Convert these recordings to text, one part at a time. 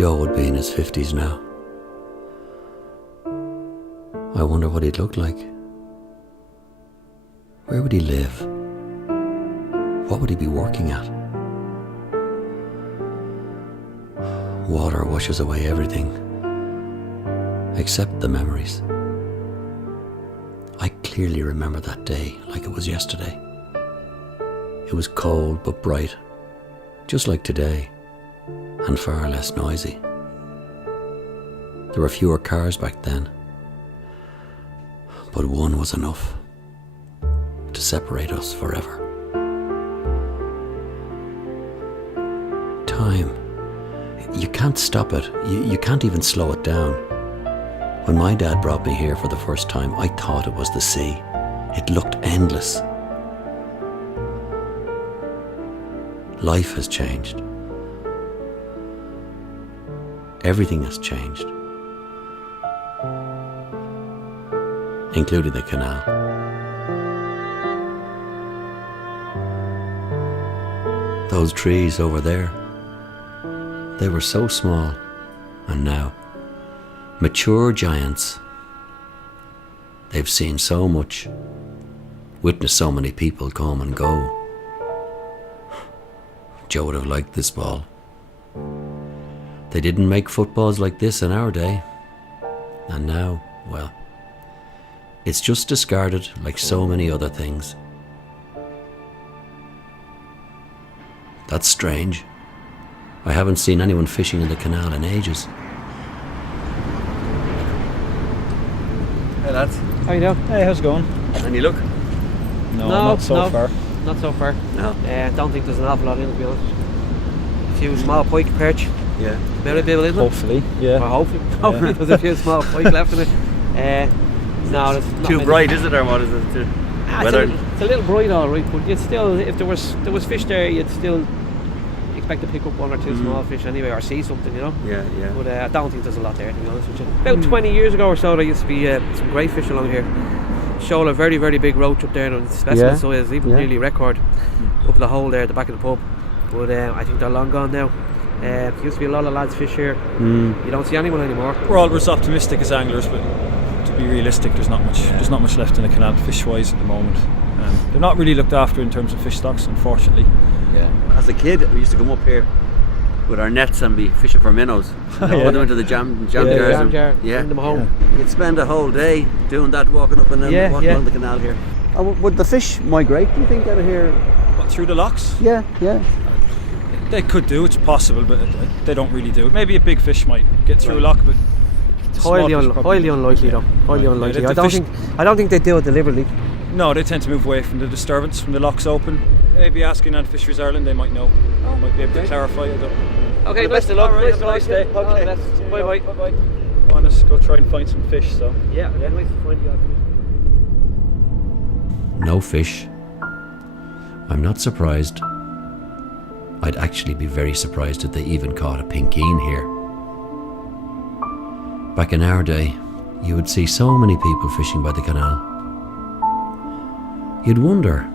Joe would be in his 50s now. I wonder what he'd look like. Where would he live? What would he be working at? Water washes away everything, except the memories. I clearly remember that day like it was yesterday. It was cold but bright, just like today, and far less noisy. There were fewer cars back then, but one was enough to separate us forever. Time. You can't stop it. You can't even slow it down. When my dad brought me here for the first time, I thought it was the sea. It looked endless. Life has changed. Everything has changed, including the canal. Those trees over there, they were so small, and now, mature giants. They've seen so much, witnessed so many people come and go. Joe would have liked this ball. They didn't make footballs like this in our day. And now, well, it's just discarded like so many other things. That's strange. I haven't seen anyone fishing in the canal in ages. Hey lads. How you doing? Hey, how's it going? Any luck? No, not so far. Not so far. No. Don't think there's an awful lot in it, to be honest. A few small pike perch. Yeah. About a bit, isn't it? Hopefully, yeah. Well, hopefully there's a few small pike left in it. No, there's not Too many. bright, is it, or what is it? It's a little bright, all right, but you'd still, if there was fish there, you'd still expect to pick up one or two small fish anyway, or see something, you know. Yeah, yeah. But I don't think there's a lot there, to be honest with you. About 20 years ago or so, there used to be some great fish along here. Shoal a very, very big roach up there, and specimen size, even nearly record up the hole there at the back of the pub. But I think they're long gone now. There used to be a lot of lads fish here. You don't see anyone anymore. We're always optimistic as anglers, but to be realistic, there's not much left in the canal fish-wise at the moment. They're not really looked after in terms of fish stocks, unfortunately. Yeah. As a kid, we used to come up here with our nets and be fishing for minnows. Put them into the jam jars. Bring them home. You'd spend a whole day doing that, walking up and then walking along the canal here. Would the fish migrate, do you think, out of here? What, through the locks? Yeah. They could do, it's possible, but they don't really do it. Maybe a big fish might get through a lock, but it's highly unlikely though. Highly unlikely. I don't think they do it deliberately. No, they tend to move away from the disturbance, from the locks open. Maybe asking on Fisheries Ireland, they might know. Might be able to clarify it. Okay, best of luck. Right, have a nice day. Okay. Bye. Come on, let's go try and find some fish. So Yeah. Nice to find you. No fish. I'm not surprised. I'd actually be very surprised if they even caught a pinkeen here. Back in our day, you would see so many people fishing by the canal. You'd wonder,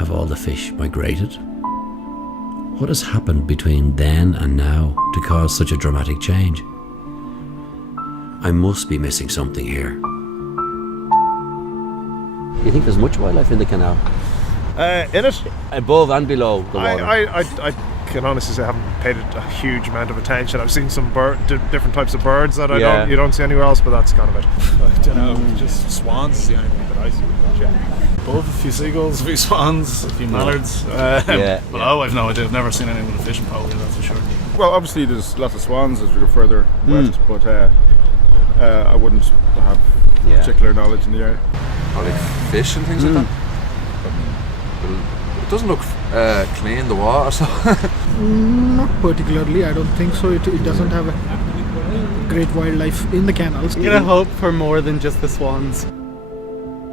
have all the fish migrated? What has happened between then and now to cause such a dramatic change? I must be missing something here. You think there's much wildlife in the canal? In it? Above and below the water? I can honestly say I haven't paid it a huge amount of attention. I've seen some different types of birds that you don't see anywhere else, but that's kind of it. I don't know, just swans is the only thing that I see. Above, a few seagulls, a few swans, a few mallards. Below, I've no idea. I've never seen anyone with a fishing pole here, that's for sure. Well, obviously there's lots of swans as we go further west, but I wouldn't have particular knowledge in the area. Or like fish and things like that. It doesn't look clean, the water, so. Not particularly, I don't think so. It doesn't have a great wildlife in the canals. I'm gonna hope for more than just the swans.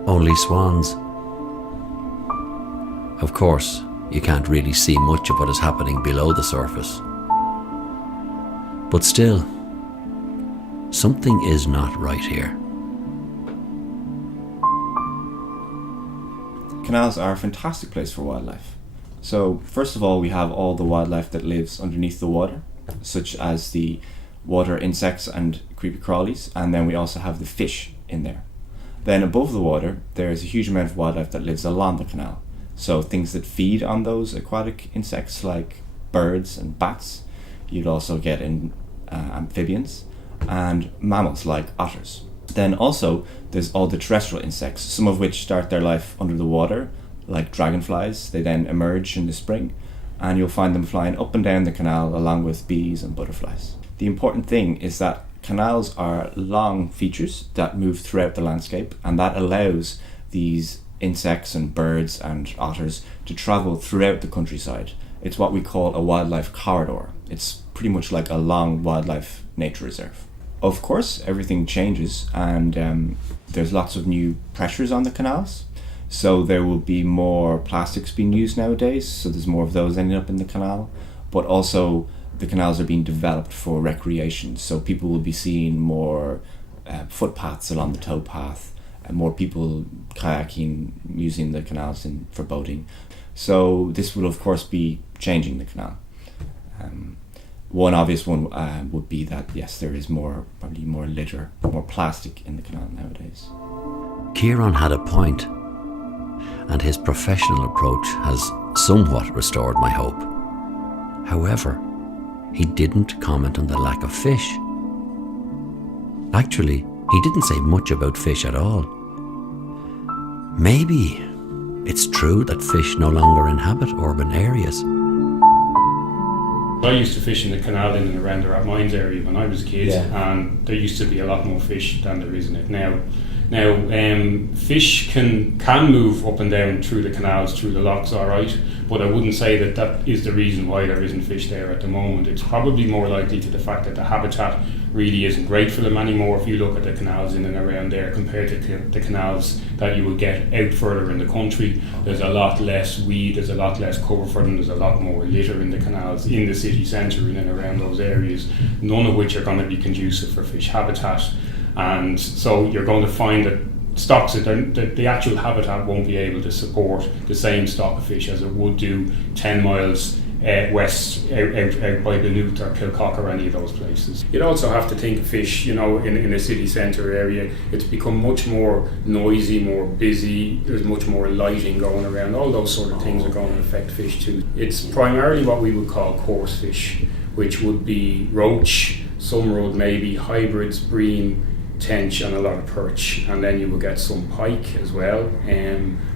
Only swans. Of course, you can't really see much of what is happening below the surface. But still, something is not right here. Canals are a fantastic place for wildlife. So first of all, we have all the wildlife that lives underneath the water, such as the water insects and creepy crawlies, and then we also have the fish in there. Then above the water, there's a huge amount of wildlife that lives along the canal. So things that feed on those aquatic insects like birds and bats. You'd also get in amphibians and mammals like otters. Then also there's all the terrestrial insects, some of which start their life under the water, like dragonflies. They then emerge in the spring, and you'll find them flying up and down the canal along with bees and butterflies. The important thing is that canals are long features that move throughout the landscape, and that allows these insects and birds and otters to travel throughout the countryside. It's what we call a wildlife corridor. It's pretty much like a long wildlife nature reserve. Of course, everything changes, and there's lots of new pressures on the canals. So there will be more plastics being used nowadays, so there's more of those ending up in the canal. But also the canals are being developed for recreation, so people will be seeing more footpaths along the towpath, and more people kayaking, using the canals for boating. So this will of course be changing the canal. One obvious one would be that yes, there is probably more litter, more plastic in the canal nowadays. Kieran had a point, and his professional approach has somewhat restored my hope. However, he didn't comment on the lack of fish. Actually, he didn't say much about fish at all. Maybe it's true that fish no longer inhabit urban areas. I used to fish in the canal in and around the Rathmines area when I was a kid, and there used to be a lot more fish than there is in it now. Fish can move up and down through the canals, through the locks, all right, but I wouldn't say that is the reason why there isn't fish there at the moment. It's probably more likely to the fact that the habitat really isn't great for them anymore. If you look at the canals in and around there compared to the canals that you would get out further in the country, there's a lot less weed, there's a lot less cover for them, there's a lot more litter in the canals in the city centre in and around those areas, none of which are going to be conducive for fish habitat. And so you're going to find that stocks, the actual habitat won't be able to support the same stock of fish as it would do 10 miles west out by Maynooth or Kilcock or any of those places. You'd also have to think of fish, in a city centre area. It's become much more noisy, more busy, there's much more lighting going around, all those sort of things are going to affect fish too. It's primarily what we would call coarse fish, which would be roach, some rudd maybe, hybrids, bream, tench and a lot of perch, and then you will get some pike as well.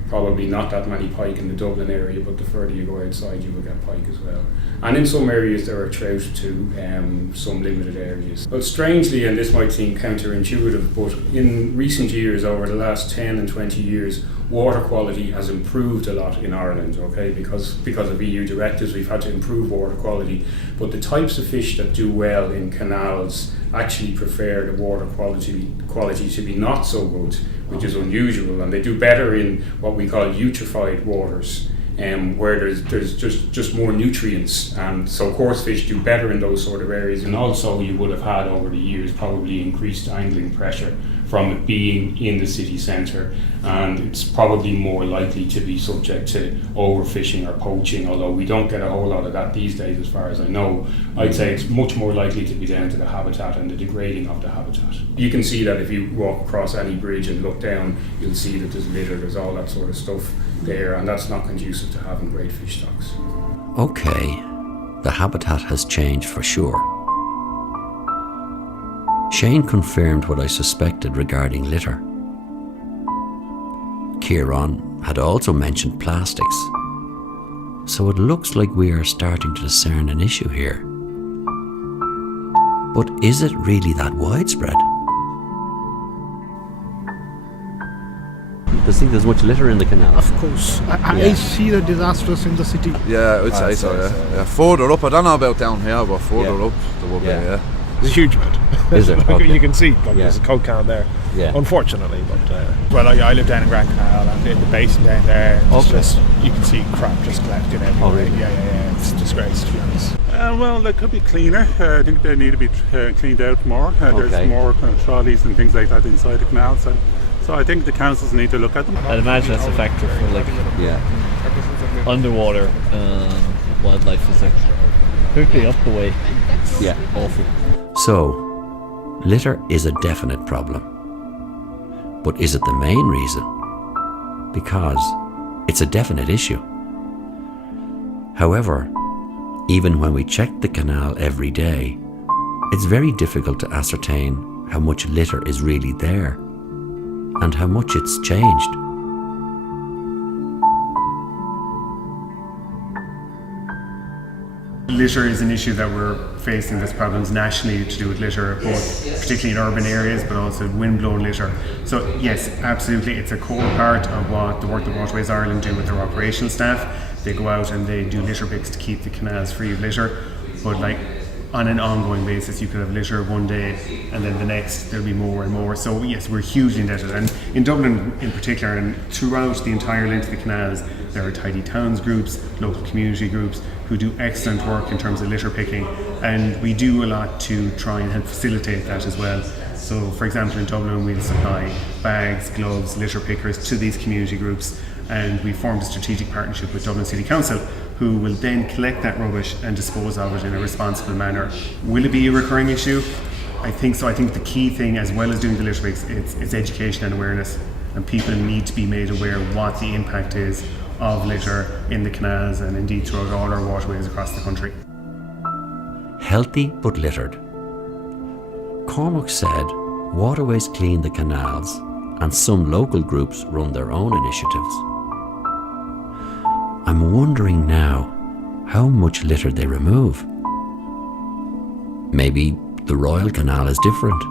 Probably not that many pike in the Dublin area, but the further you go outside you will get pike as well. And in some areas there are trout too, some limited areas. But strangely, and this might seem counterintuitive, but in recent years, over the last 10 and 20 years, water quality has improved a lot in Ireland, okay, because of EU directives we've had to improve water quality, but the types of fish that do well in canals actually prefer the water quality to be not so good, which is unusual, and they do better in what we call eutrophied waters, where there's just more nutrients, and so coarse fish do better in those sort of areas. And also you would have had over the years probably increased angling pressure from it being in the city centre, and it's probably more likely to be subject to overfishing or poaching, although we don't get a whole lot of that these days as far as I know. I'd say it's much more likely to be down to the habitat and the degrading of the habitat. You can see that if you walk across any bridge and look down, you'll see that there's litter, there's all that sort of stuff there, and that's not conducive to having great fish stocks. Okay, the habitat has changed for sure. Shane confirmed what I suspected regarding litter. Kieran had also mentioned plastics, so it looks like we are starting to discern an issue here. But is it really that widespread? Does think there's much litter in the canal? Of course. I see the disasters in the city. Yeah, I would say so, yeah. Further up, I don't know about down here, but further up there will be, There's a huge amount. Is there? Okay. You can see there's a Coke can there, unfortunately. But well, I live down in Grand Canal, and in the basin down there, it's just, you can see crap just collected everywhere. Oh, really? Yeah. It's a disgrace, to be honest. Well, they could be cleaner. I think they need to be cleaned out more. There's more kind of trolleys and things like that inside the canals. So I think the councils need to look at them. I'd imagine that's a factor for underwater wildlife is quickly up the way. Yeah, awful. So, litter is a definite problem. But is it the main reason? Because it's a definite issue. However, even when we check the canal every day, it's very difficult to ascertain how much litter is really there and how much it's changed. Litter is an issue that we're facing. There's problems nationally to do with litter, both particularly in urban areas, but also wind-blown litter. So yes, absolutely, it's a core part of what the work that Waterways Ireland do with their operational staff. They go out and they do litter picks to keep the canals free of litter. But like on an ongoing basis, you could have litter one day and then the next there'll be more and more. So yes, we're hugely indebted. And in Dublin in particular, and throughout the entire length of the canals, there are tidy towns groups, local community groups who do excellent work in terms of litter picking, and we do a lot to try and help facilitate that as well. So for example, in Dublin we'll supply bags, gloves, litter pickers to these community groups, and we formed a strategic partnership with Dublin City Council, who will then collect that rubbish and dispose of it in a responsible manner. Will it be a recurring issue? I think so. I think the key thing, as well as doing the litter picks, it's education and awareness, and people need to be made aware what the impact is of litter in the canals and indeed throughout all our waterways across the country. Healthy but littered. Cormac said Waterways clean the canals and some local groups run their own initiatives. I'm wondering now how much litter they remove. Maybe the Royal Canal is different.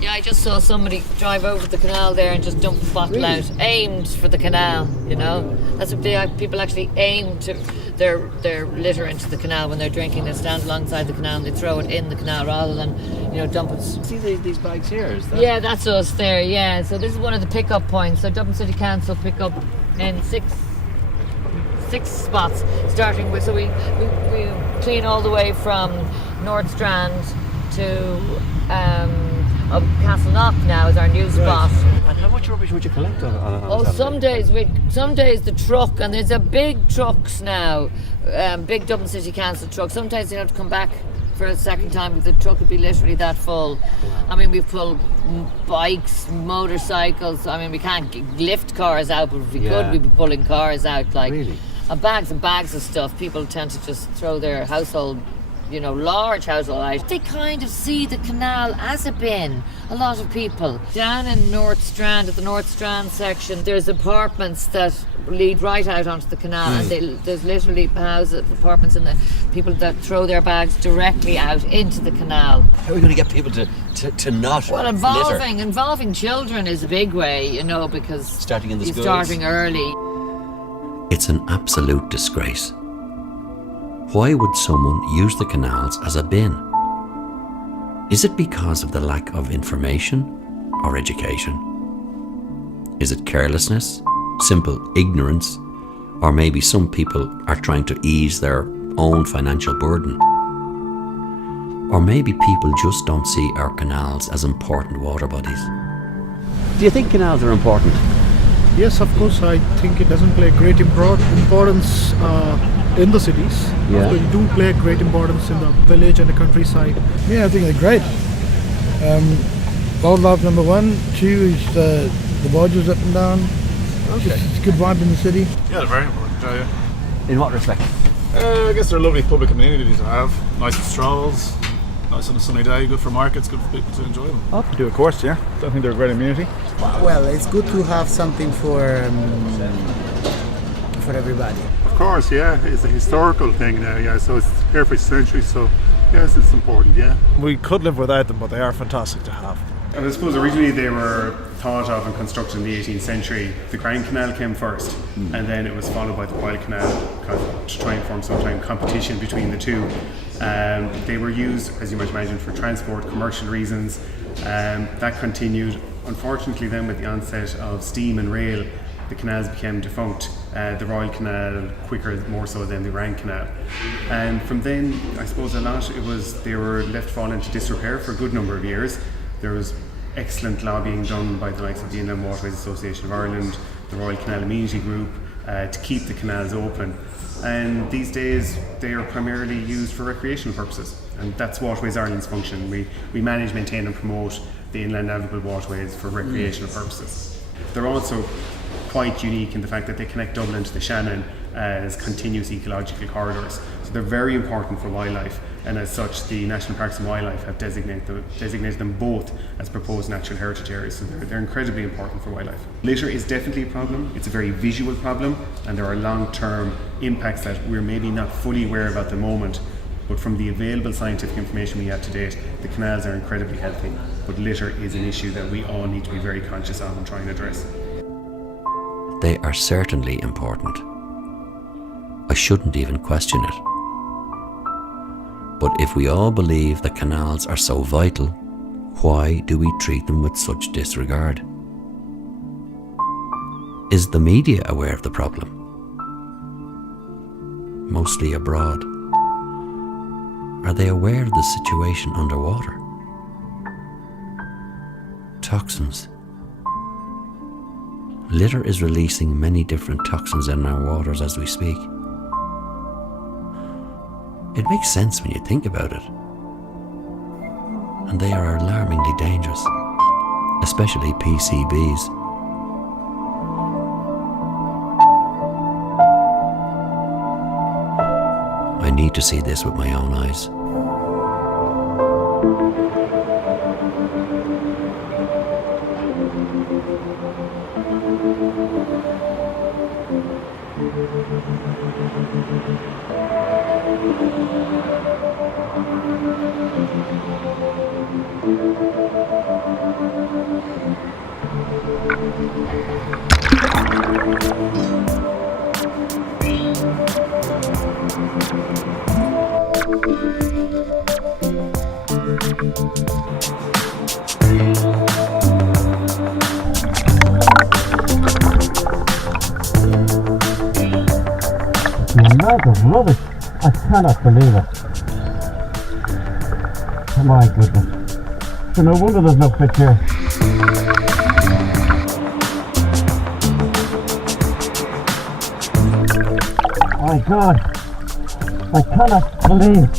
Yeah, I just saw somebody drive over the canal there and just dump a bottle out, aimed for the canal, you know. That's what people actually aim to their litter into the canal when they're drinking. They stand alongside the canal and they throw it in the canal rather than, you know, dump it. See these bags here, is that? Yeah, that's us there, yeah. So this is one of the pick-up points. So Dublin City Council pick up in six spots, starting with, so we clean all the way from North Strand to Castleknock now is our new spot. And how much rubbish would you collect on some days the truck, and there's a big trucks now, big Dublin City Council truck. Sometimes you have to come back for a second time because the truck would be literally that full. I mean, we pull bikes, motorcycles. I mean, we can't lift cars out, but if we could, we'd be pulling cars out, like, really? And bags of stuff. People tend to just throw their household, you know, large household items. They kind of see the canal as a bin, a lot of people. Down in North Strand, at the North Strand section, there's apartments that lead right out onto the canal, and there's literally houses, apartments, and the people that throw their bags directly out into the canal. How are we going to get people to not litter? Involving children is a big way, you know, because starting in the schools. Starting early. It's an absolute disgrace. Why would someone use the canals as a bin? Is it because of the lack of information or education? Is it carelessness, simple ignorance, or maybe some people are trying to ease their own financial burden? Or maybe people just don't see our canals as important water bodies. Do you think canals are important? Yes, of course. I think it doesn't play great importance in the cities. Yeah. They do play great importance in the village and the countryside. Yeah, I think they're great. Wildlife number 1, 2 is the barges up and down. Okay. It's a good vibe in the city. Yeah, they're very important. Yeah. In what respect? I guess they're a lovely public amenity to have. Nice for strolls, nice on a sunny day, good for markets, good for people to enjoy them. Do, of course, yeah. I think they're a great amenity. Well, it's good to have something for everybody. Of course, yeah, it's a historical thing now, yeah, so it's here for centuries, so yes, it's important, yeah. We could live without them, but they are fantastic to have. And I suppose originally they were thought of and constructed in the 18th century. The Grand Canal came first, and then it was followed by the Royal Canal to try and form some kind of competition between the two. They were used, as you might imagine, for transport, commercial reasons. That continued. Unfortunately then, with the onset of steam and rail, the canals became defunct. The Royal Canal quicker, more so than the Grand Canal. And from then, I suppose they were left fall into disrepair for a good number of years. There was excellent lobbying done by the likes of the Inland Waterways Association of Ireland, the Royal Canal Amenity Group, to keep the canals open. And these days they are primarily used for recreational purposes, and that's Waterways Ireland's function. We manage, maintain and promote the inland navigable waterways for recreational purposes. They're also quite unique in the fact that they connect Dublin to the Shannon as continuous ecological corridors. So they're very important for wildlife, and as such the National Parks and Wildlife have designated them both as proposed natural heritage areas. So they're incredibly important for wildlife. Litter is definitely a problem. It's a very visual problem, and there are long-term impacts that we're maybe not fully aware of at the moment. But from the available scientific information we have to date, the canals are incredibly healthy. But litter is an issue that we all need to be very conscious of and try and address. They are certainly important. I shouldn't even question it. But if we all believe that canals are so vital, why do we treat them with such disregard? Is the media aware of the problem? Mostly abroad. Are they aware of the situation underwater? Toxins. Litter is releasing many different toxins in our waters as we speak. It makes sense when you think about it. And they are alarmingly dangerous, especially PCBs. I need to see this with my own eyes. The amount of rubbish, I cannot believe it. My goodness. So no wonder there's no fish here. My God, I cannot believe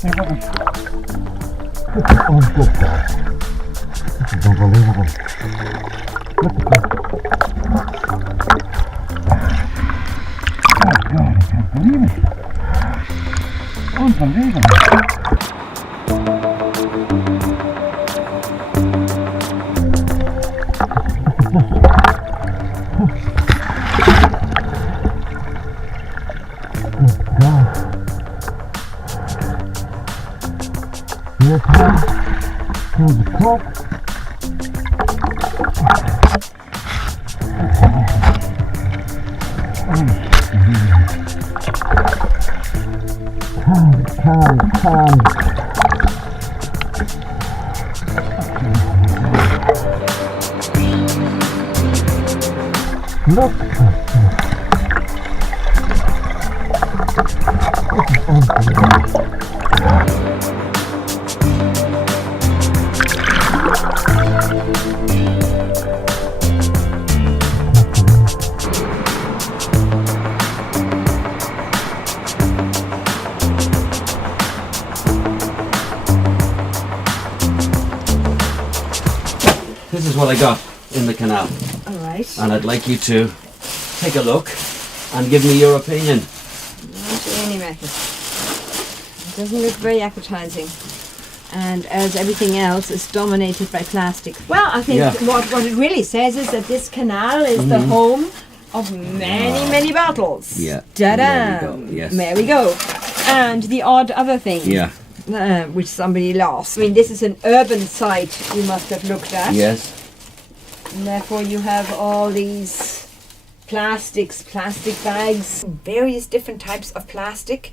the rubbish. Oh, good God. This is unbelievable. Look at that. Oh God, I can't believe it. Unbelievable. Good God. Here comes the cook. Calm. Look at this. This is unbelievable. This is what I got in the canal. All right. And I'd like you to take a look and give me your opinion. Not any reckon. It doesn't look very appetising. And as everything else is dominated by plastic. Well, I think what it really says is that this canal is the home of many bottles. Yeah. Ta-da! There we go. Yes. There we go. And the odd other thing. Yeah. Which somebody lost. I mean, this is an urban site you must have looked at. Yes. And therefore you have all these plastic bags, various different types of plastic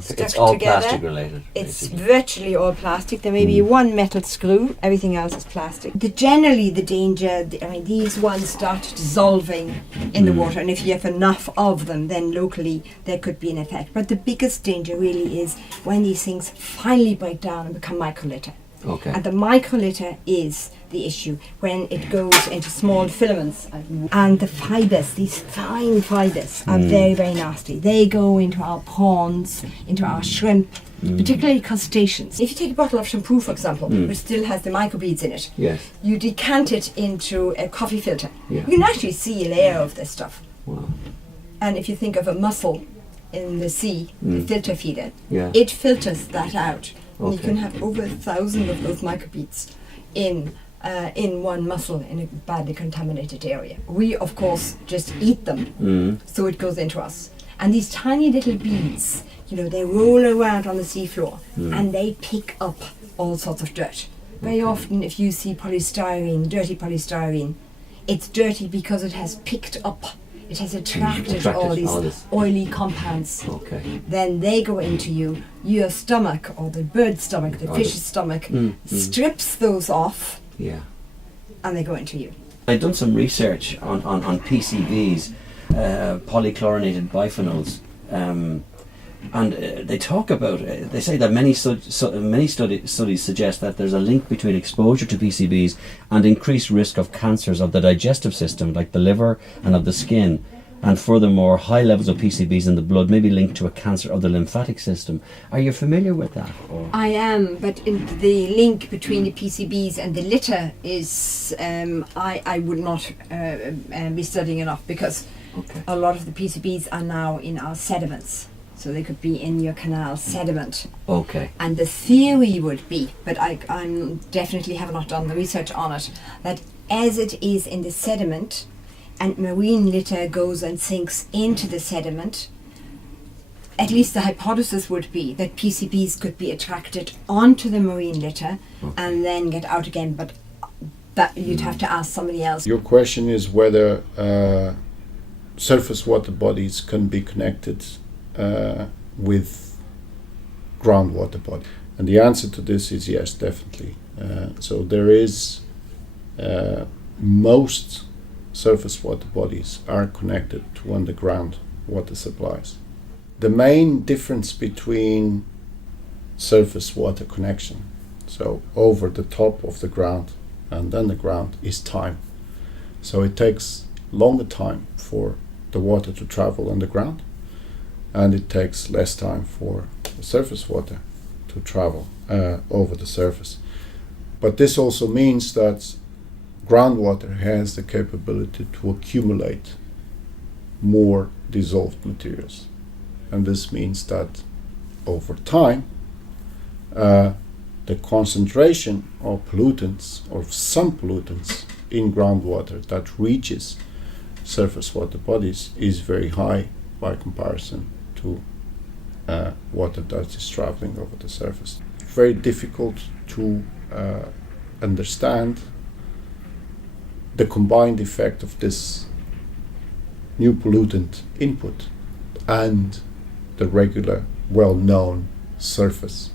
stuck It's all together. plastic related. It's virtually all plastic. There may be one metal screw, everything else is plastic. Generally the danger, these ones start dissolving in the water, and if you have enough of them, then locally there could be an effect. But the biggest danger really is when these things finally break down and become microlitter. Okay. And the microlitter is the issue when it goes into small filaments. And the fibres, these fine fibres, are very, very nasty. They go into our prawns, into our shrimp, particularly crustaceans. If you take a bottle of shampoo, for example, which still has the microbeads in it, you decant it into a coffee filter. You can actually see a layer of this stuff. Wow. And if you think of a mussel in the sea, the filter feeder, it filters that out. And you can have over 1,000 of those microbeads in one mussel in a badly contaminated area. We, of course, just eat them, so it goes into us. And these tiny little beads, they roll around on the seafloor and they pick up all sorts of dirt. Very often, if you see polystyrene, dirty polystyrene, it's dirty because it has picked up. It has attracted all these oily compounds. Okay. Then they go into your stomach, or the bird's stomach, the fish's stomach, strips those off, and they go into you. I've done some research on PCBs, polychlorinated biphenyls, and they talk about. They say that many studies suggest that there's a link between exposure to PCBs and increased risk of cancers of the digestive system, like the liver and of the skin. And furthermore, high levels of PCBs in the blood may be linked to a cancer of the lymphatic system. Are you familiar with that? Or? I am, but the link between the PCBs and the litter is, I would not be studying enough, because a lot of the PCBs are now in our sediments. So they could be in your canal sediment. Okay. And the theory would be, but I'm definitely have not done the research on it, that as it is in the sediment, and marine litter goes and sinks into the sediment, at least the hypothesis would be that PCBs could be attracted onto the marine litter and then get out again, but that you'd have to ask somebody else. Your question is whether surface water bodies can be connected with groundwater body, and the answer to this is yes, definitely. So there is most surface water bodies are connected to underground water supplies. The main difference between surface water connection, so over the top of the ground and underground, is time. So it takes longer time for the water to travel underground, and it takes less time for the surface water to travel over the surface. But this also means that groundwater has the capability to accumulate more dissolved materials. And this means that over time, the concentration of pollutants, or some pollutants in groundwater that reaches surface water bodies, is very high by comparison to water that is traveling over the surface. Very difficult to understand the combined effect of this new pollutant input and the regular, well-known surface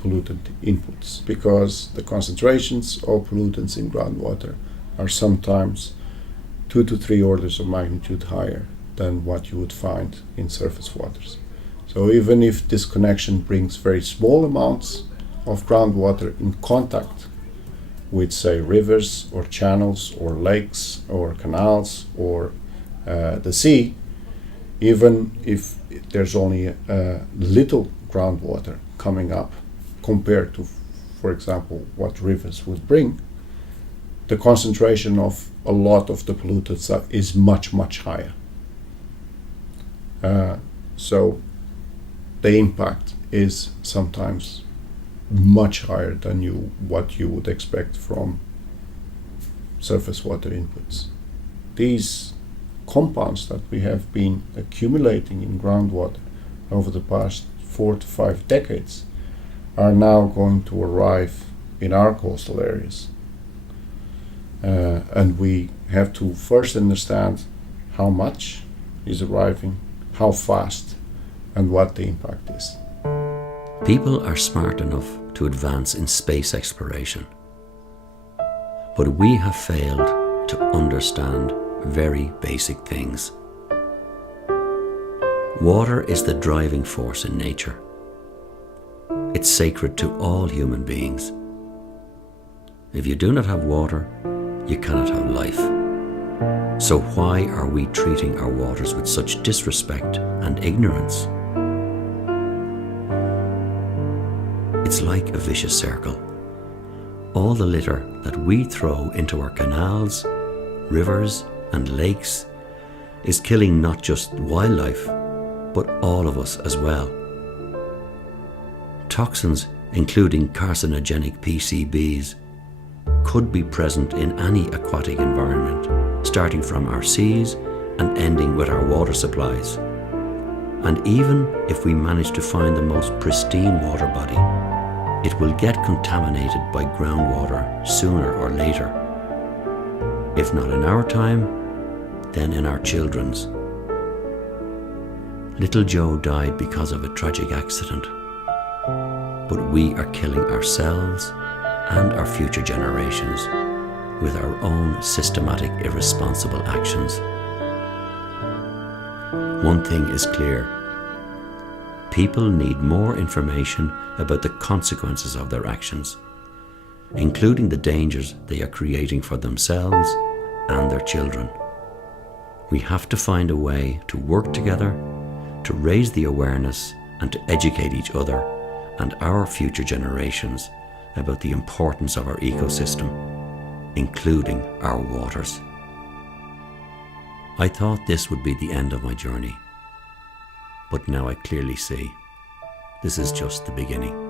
pollutant inputs, because the concentrations of pollutants in groundwater are sometimes 2 to 3 orders of magnitude higher than what you would find in surface waters. So even if this connection brings very small amounts of groundwater in contact with, say, rivers or channels or lakes or canals or the sea, even if there's only little groundwater coming up compared to, for example, what rivers would bring, the concentration of a lot of the pollutants is much, much higher. So the impact is sometimes much higher than what you would expect from surface water inputs. These compounds that we have been accumulating in groundwater over the past 4 to 5 decades are now going to arrive in our coastal areas. And we have to first understand how much is arriving, how fast, and what the impact is. People are smart enough to advance in space exploration, but we have failed to understand very basic things. Water is the driving force in nature. It's sacred to all human beings, If you do not have water, you cannot have life. So why are we treating our waters with such disrespect and ignorance? It's like a vicious circle. All the litter that we throw into our canals, rivers, and lakes is killing not just wildlife, but all of us as well. Toxins, including carcinogenic PCBs, could be present in any aquatic environment, starting from our seas and ending with our water supplies. And even if we manage to find the most pristine water body, it will get contaminated by groundwater sooner or later. If not in our time, then in our children's. Little Joe died because of a tragic accident, but we are killing ourselves and our future generations with our own systematic, irresponsible actions. One thing is clear. People need more information about the consequences of their actions, including the dangers they are creating for themselves and their children. We have to find a way to work together, to raise the awareness and to educate each other and our future generations about the importance of our ecosystem, including our waters. I thought this would be the end of my journey, but now I clearly see this is just the beginning.